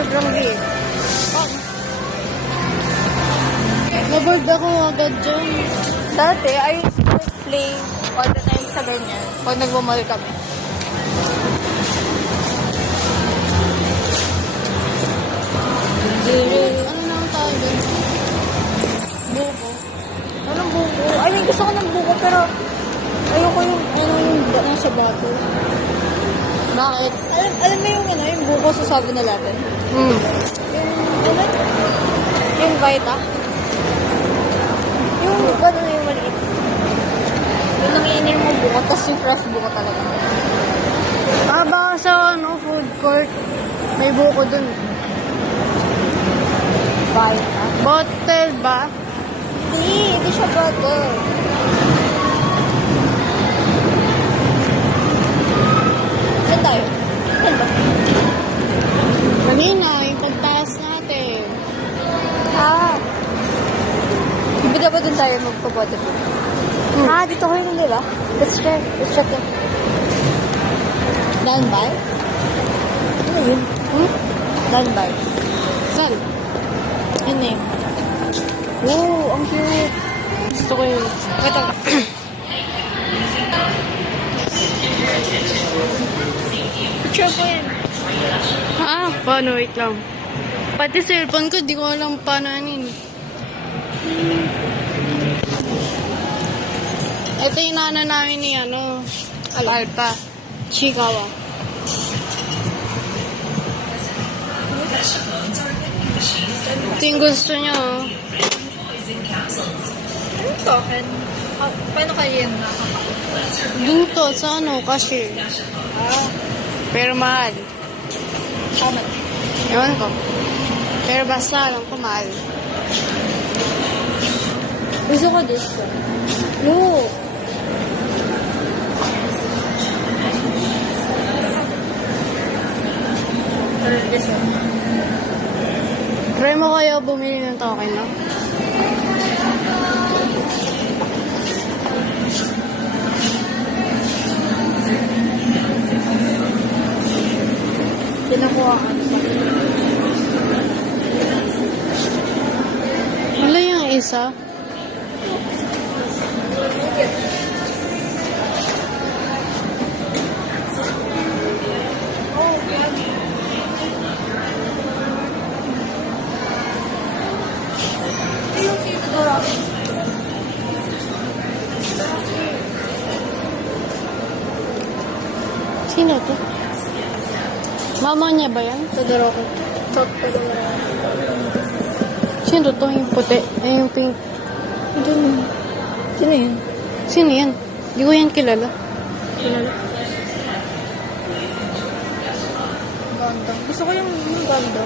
sobrang liit. Naboard ako agad dyan. Dati, I used to play all the time sa ganyan. Pag nagmamahal kami. Ano na ang tawag doon? Buko. Anong buko? I mean, gusto ko ng buko, pero ayoko yung, yung sa bato. Bakit? Alam mo yung buko sa 7-Eleven? Hmm. Yung Vita? Yung maliit. Yung nangiinir mo buko, tapos yung fresh buko talaga. Baka sa food court, may buko dun. Vita? Bottle ba? Hindi siya bottle. Saan tayo? Saan ba? Kanina, yung pagtaas natin. Di ba dapat dun tayo magpa-bottle? Dito ko yun, di ba? Let's check it. Down by? Ano yun? Down by. Saan? Yun na yun. Oh, ang cute. Gusto ko yun. Ito. Picture ko yun. Paano? Wait lang. Pati cellphone ko, di ko alam paano anin. Ito yung nana namin ni Alpa. Chikawa. Ito yung gusto niya, oh. Ano token? Paano kayo yun nakakapit? Dun to, sa cashier. Pero mahal. Tama. Ewan ko. Pero basta alam ko mahal. Gusto ko this one. No. Or this one. Try mo kaya bumili ng token, no? Pinakuhaan pa. Wala yung isa. Sino to? Mama niya ba yan? Todoroki. Sino to? Yung puti? Ay, yung pink. Ito yun. Sino yun? Sino yan? Di ko yan kilala. Kilala. Ganda. Gusto ko yung ganda.